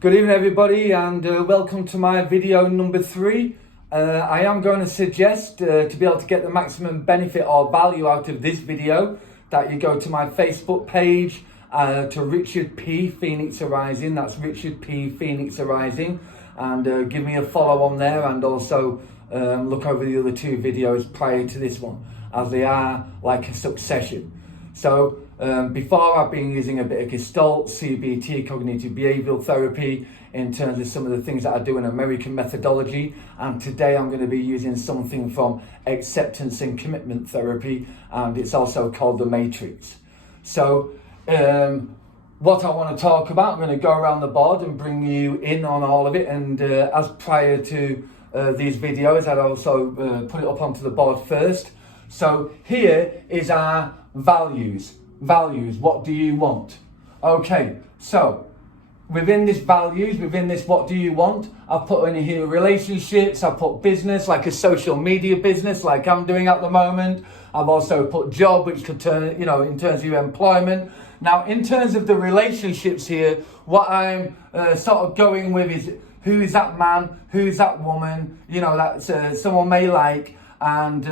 Good evening everybody, and welcome to my video number 3. I am going to suggest to be able to get the maximum benefit or value out of this video that you go to my Facebook page to Richard P Phoenix Arising. That's Richard P Phoenix Arising, and give me a follow on there, and also look over the other 2 videos prior to this one, as they are like a succession. So before, I've been using a bit of Gestalt, CBT, cognitive behavioral therapy, in terms of some of the things that I do in American methodology, and today I'm going to be using something from acceptance and commitment therapy, and it's also called the Matrix. So what I want to talk about, I'm going to go around the board and bring you in on all of it, and as prior to these videos, I'd also put it up onto the board first. So here is our values. What do you want? Okay, so within this values, within this what do you want, I've put in here relationships, I've put business, like a social media business like I'm doing at the moment. I've also put job, which could turn, in terms of your employment. Now, in terms of the relationships here, what I'm sort of going with is, who is that man, who is that woman, that someone may like. And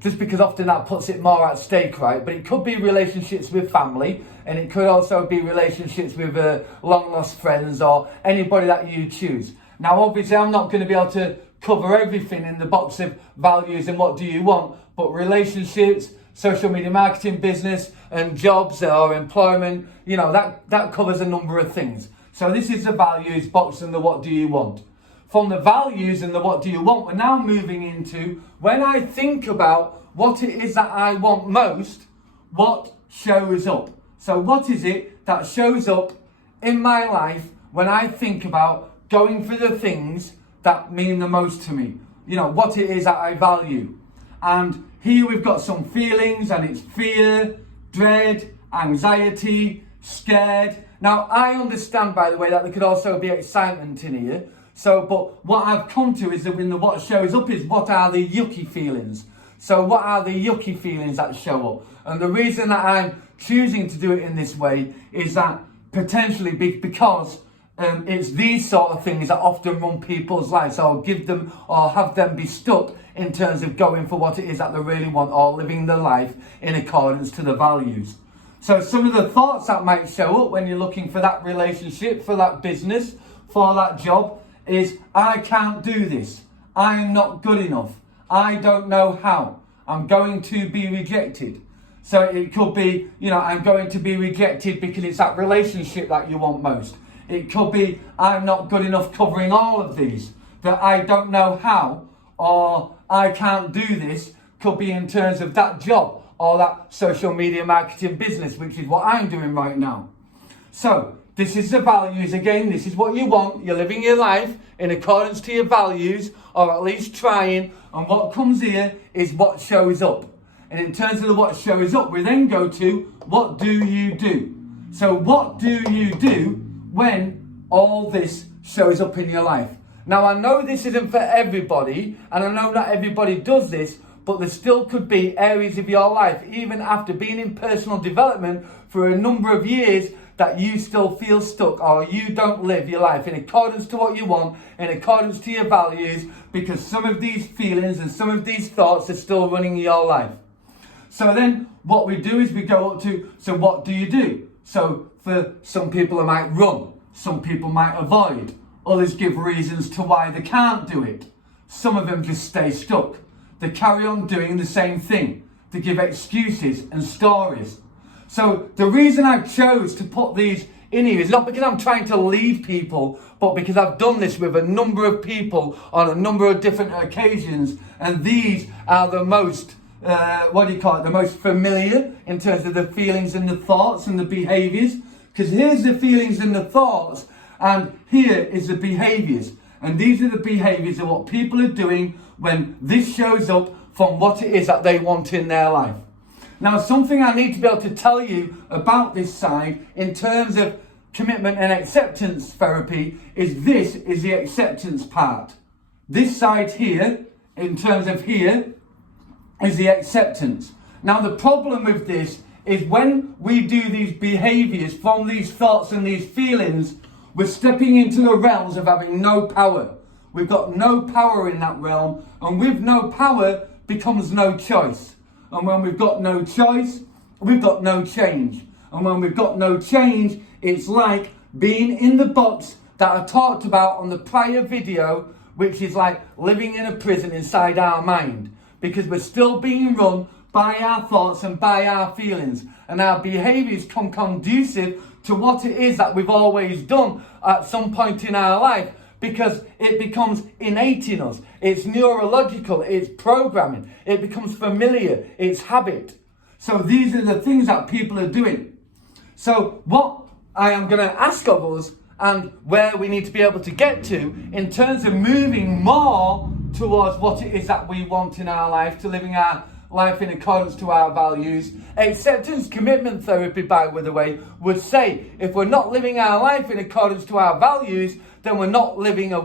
just because often that puts it more at stake, right? But it could be relationships with family, and it could also be relationships with long lost friends or anybody that you choose. Now, obviously, I'm not going to be able to cover everything in the box of values and what do you want, but relationships, social media marketing, business, and jobs or employment, that covers a number of things. So this is the values box and the what do you want. From the values and the what do you want, we're now moving into, when I think about what it is that I want most, what shows up. So what is it that shows up in my life when I think about going for the things that mean the most to me? What it is that I value. And here we've got some feelings, and it's fear, dread, anxiety, scared. Now, I understand, by the way, that there could also be excitement in here. So, but what I've come to is that when what shows up is, what are the yucky feelings? So what are the yucky feelings that show up? And the reason that I'm choosing to do it in this way is that potentially because it's these sort of things that often run people's lives, or give them or have them be stuck in terms of going for what it is that they really want, or living their life in accordance to the values. So some of the thoughts that might show up when you're looking for that relationship, for that business, for that job, is, I can't do this, I'm not good enough, I don't know how, I'm going to be rejected. So it could be, I'm going to be rejected because it's that relationship that you want most. It could be, I'm not good enough covering all of these, that I don't know how, or I can't do this. Could be in terms of that job or that social media marketing business, which is what I'm doing right now. So this is the values again. This is what you want. You're living your life in accordance to your values, or at least trying. And what comes here is what shows up. And in terms of what shows up, we then go to, what do you do? So what do you do when all this shows up in your life? Now, I know this isn't for everybody, and I know not everybody does this, but there still could be areas of your life, even after being in personal development for a number of years, that you still feel stuck, or you don't live your life in accordance to what you want, in accordance to your values, because some of these feelings and some of these thoughts are still running your life. So then what we do is we go up to, so what do you do? So for some people, it might run, some people might avoid, others give reasons to why they can't do it. Some of them just stay stuck. They carry on doing the same thing. They give excuses and stories. So the reason I chose to put these in here is not because I'm trying to lead people, but because I've done this with a number of people on a number of different occasions. And these are the most, the most familiar in terms of the feelings and the thoughts and the behaviors. Because here's the feelings and the thoughts, and here is the behaviors. And these are the behaviors of what people are doing when this shows up from what it is that they want in their life. Now, something I need to be able to tell you about this side in terms of commitment and acceptance therapy is, this is the acceptance part. This side here, in terms of here, is the acceptance. Now, the problem with this is when we do these behaviors from these thoughts and these feelings, We're stepping into the realms of having no power. We've got no power in that realm, and with no power becomes no choice. And when we've got no choice, we've got no change. And when we've got no change, it's like being in the box that I talked about on the prior video, which is like living in a prison inside our mind, because we're still being run by our thoughts and by our feelings, and our behaviors come conducive to what it is that we've always done at some point in our life, because it becomes innate in us. It's neurological, it's programming, it becomes familiar, it's habit. So these are the things that people are doing. So what I am going to ask of us, and where we need to be able to get to in terms of moving more towards what it is that we want in our life, to living our life in accordance to our values. Acceptance commitment therapy, by the way, would say if we're not living our life in accordance to our values, then we're not living a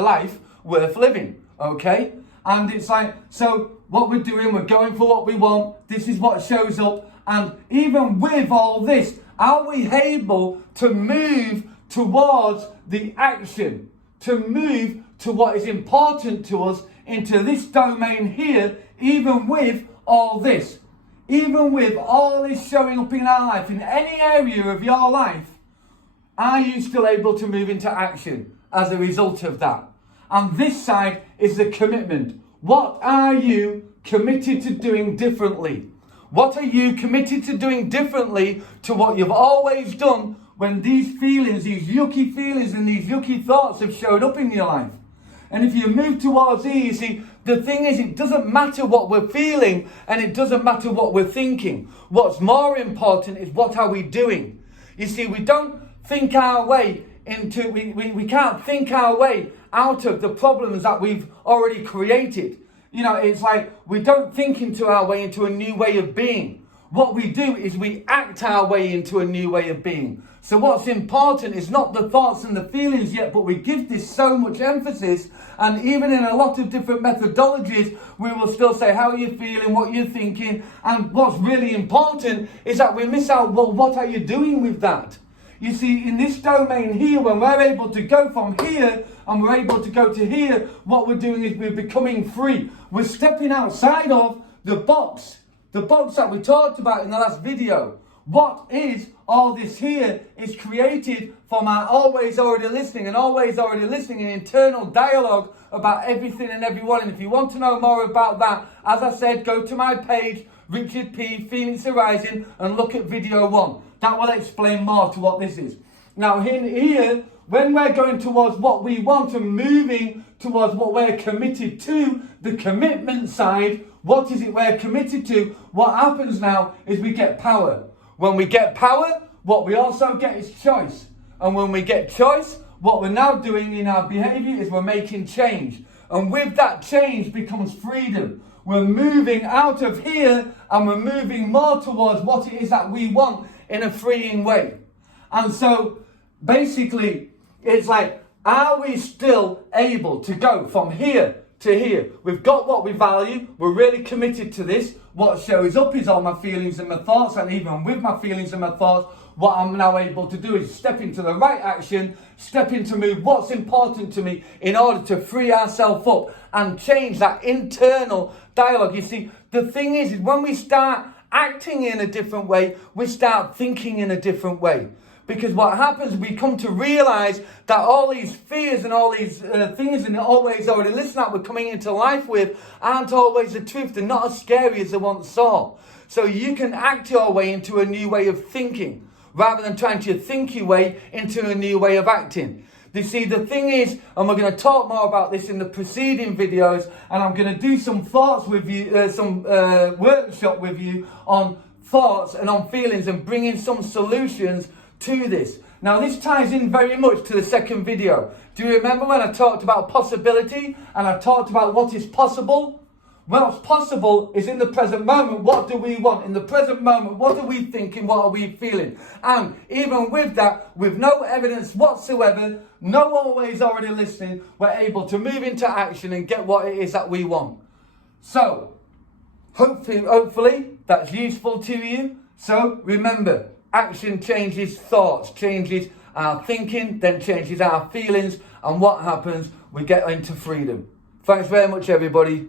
life worth living. Okay? And it's like, so what we're doing, we're going for what we want. This is what shows up. And even with all this, are we able to move towards the action, to move to what is important to us into this domain here, even with all this, even with all this showing up in our life, in any area of your life, are you still able to move into action as a result of that? And this side is the commitment. What are you committed to doing differently? What are you committed to doing differently to what you've always done when these feelings, these yucky feelings and these yucky thoughts have showed up in your life? And if you move towards here, you see, the thing is, it doesn't matter what we're feeling and it doesn't matter what we're thinking. What's more important is what are we doing? You see, we don't think our way into, we can't think our way out of the problems that we've already created. You know, it's like we don't think into our way into a new way of being. What we do is we act our way into a new way of being. So what's important is not the thoughts and the feelings yet, but we give this so much emphasis. And even in a lot of different methodologies, we will still say how are you feeling, what you're thinking. And what's really important is that we miss out, well, what are you doing with that? You see, in this domain here, when we're able to go from here and we're able to go to here, what we're doing is we're becoming free. We're stepping outside of the box that we talked about in the last video. What is all this here is created from our always already listening, an internal dialogue about everything and everyone. And if you want to know more about that, as I said, go to my page, Richard P. Phoenix Arising, and look at video 1. That will explain more to what this is. Now here, when we're going towards what we want and moving towards what we're committed to, the commitment side, what is it we're committed to? What happens now is we get power. When we get power, what we also get is choice. And when we get choice, what we're now doing in our behavior is we're making change. And with that change becomes freedom. We're moving out of here and we're moving more towards what it is that we want in a freeing way. And so basically it's like, are we still able to go from here to here? We've got what we value, we're really committed to this. What shows up is all my feelings and my thoughts, and even with my feelings and my thoughts, what I'm now able to do is step into the right action, step into move what's important to me in order to free ourselves up and change that internal dialogue. You see, the thing is when we start acting in a different way, we start thinking in a different way. Because what happens, we come to realize that all these fears and all these things and always already listen that we're coming into life with aren't always the truth. They're not as scary as they once saw. So you can act your way into a new way of thinking rather than trying to think your way into a new way of acting. You see, the thing is, and we're going to talk more about this in the preceding videos, and I'm going to do some thoughts with you, some workshop with you on thoughts and on feelings and bring in some solutions to this. Now this ties in very much to the second video. Do you remember when I talked about possibility and I talked about what is possible? What's possible is in the present moment. What do we want? In the present moment, what are we thinking? What are we feeling? And even with that, with no evidence whatsoever, no always already listening, we're able to move into action and get what it is that we want. So, hopefully that's useful to you. So remember, Action changes thoughts, changes our thinking, then changes our feelings, and what happens? We get into freedom. Thanks very much, everybody.